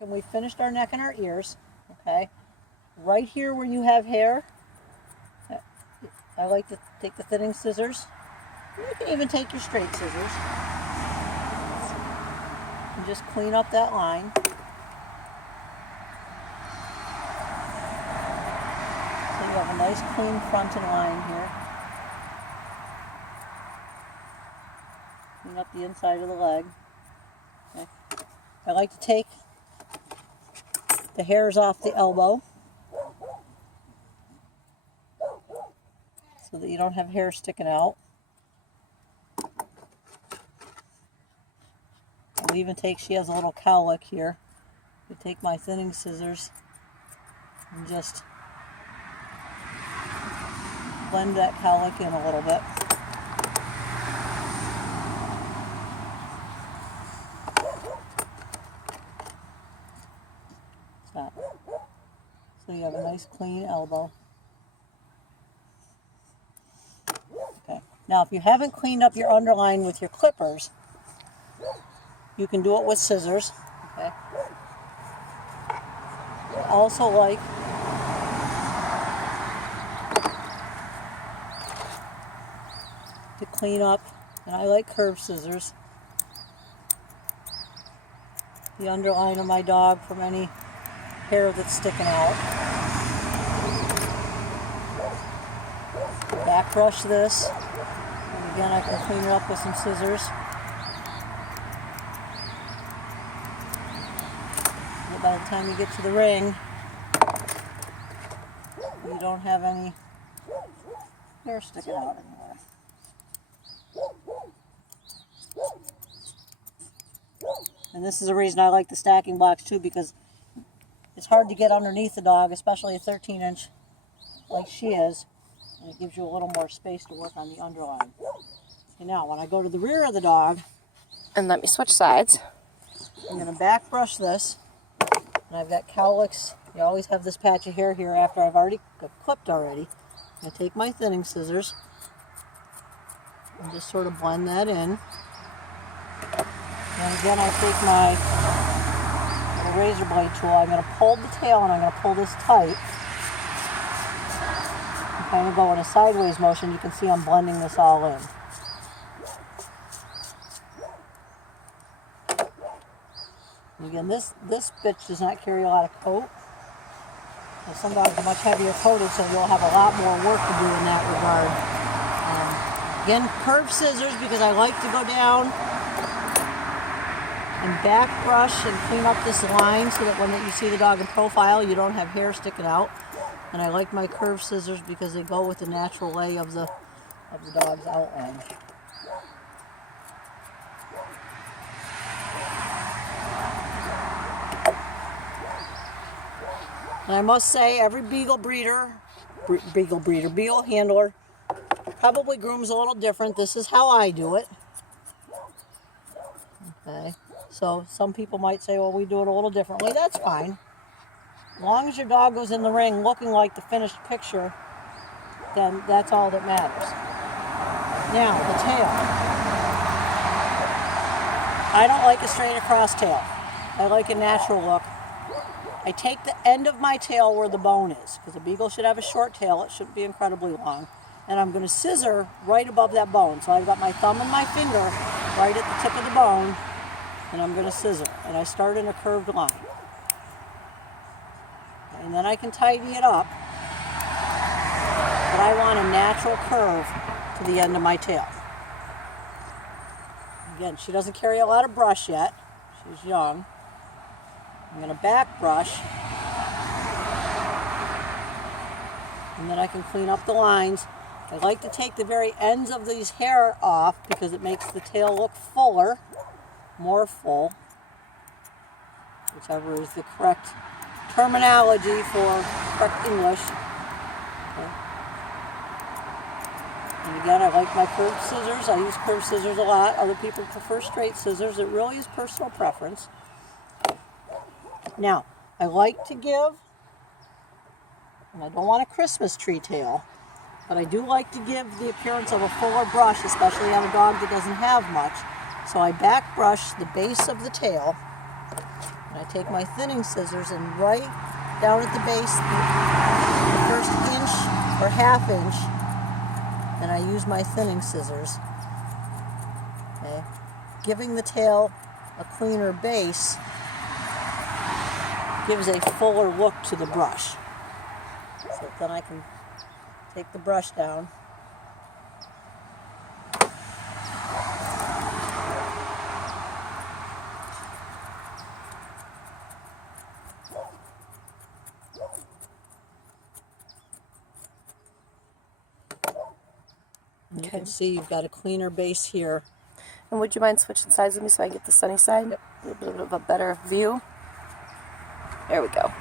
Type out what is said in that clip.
And we finished our neck and our ears, okay? Right here where you have hair, I like to take the thinning scissors. You can even take your straight scissors and just clean up that line. So you have a nice clean fronted line here. Clean up the inside of the leg. Okay. I like to take the hairs off the elbow so that you don't have hair sticking out. I'll even take, she has a little cowlick here. I take my thinning scissors and just blend that cowlick in a little bit. Stop. So you have a nice clean elbow. Okay. Now if you haven't cleaned up your underline with your clippers, you can do it with scissors. Okay. I also like to clean up, and I like curved scissors, the underline of my dog from any hair that's sticking out. Back brush this, and again I can clean it up with some scissors. And by the time you get to the ring, you don't have any hair sticking out anymore. And this is the reason I like the stacking blocks too, because it's hard to get underneath the dog, especially a 13-inch like she is, and it gives you a little more space to work on the underline. Okay, now when I go to the rear of the dog, and let me switch sides. I'm going to back brush this, and I've got cowlicks. You always have this patch of hair here after I've already clipped already. I'm going to take my thinning scissors and just sort of blend that in. And again, I take my little razor blade tool. I'm going to pull the tail and I'm going to pull this tight. And kind of go in a sideways motion. You can see I'm blending this all in. And again, this bitch does not carry a lot of coat. So some dogs are much heavier coated, so you'll have a lot more work to do in that regard. Again, curved scissors because I like to go down and back brush and clean up this line so that when you see the dog in profile, you don't have hair sticking out. And I like my curved scissors because they go with the natural lay of the dog's outline. And I must say, every Beagle handler probably grooms a little different. This is how I do it. Okay. So some people might say, well, we do it a little differently. That's fine. As long as your dog goes in the ring looking like the finished picture, then that's all that matters. Now, the tail. I don't like a straight across tail. I like a natural look. I take the end of my tail where the bone is, because a Beagle should have a short tail. It shouldn't be incredibly long. And I'm going to scissor right above that bone. So I've got my thumb and my finger right at the tip of the bone, and I'm going to scissor. And I start in a curved line. And then I can tidy it up. But I want a natural curve to the end of my tail. Again, she doesn't carry a lot of brush yet. She's young. I'm going to back brush. And then I can clean up the lines. I like to take the very ends of these hair off because it makes the tail look fuller, more full, whichever is the correct terminology for correct English. Okay. And again, I like my curved scissors. I use curved scissors a lot. Other people prefer straight scissors. It really is personal preference. Now, I like to give, and I don't want a Christmas tree tail, but I do like to give the appearance of a fuller brush, especially on a dog that doesn't have much. So I back brush the base of the tail, and I take my thinning scissors and right down at the base, the first inch or half inch, and I use my thinning scissors. Okay. Giving the tail a cleaner base gives a fuller look to the brush. So then I can take the brush down. And you can see you've got a cleaner base here. And would you mind switching sides with me so I get the sunny side? Yep. A little bit of a better view. There we go.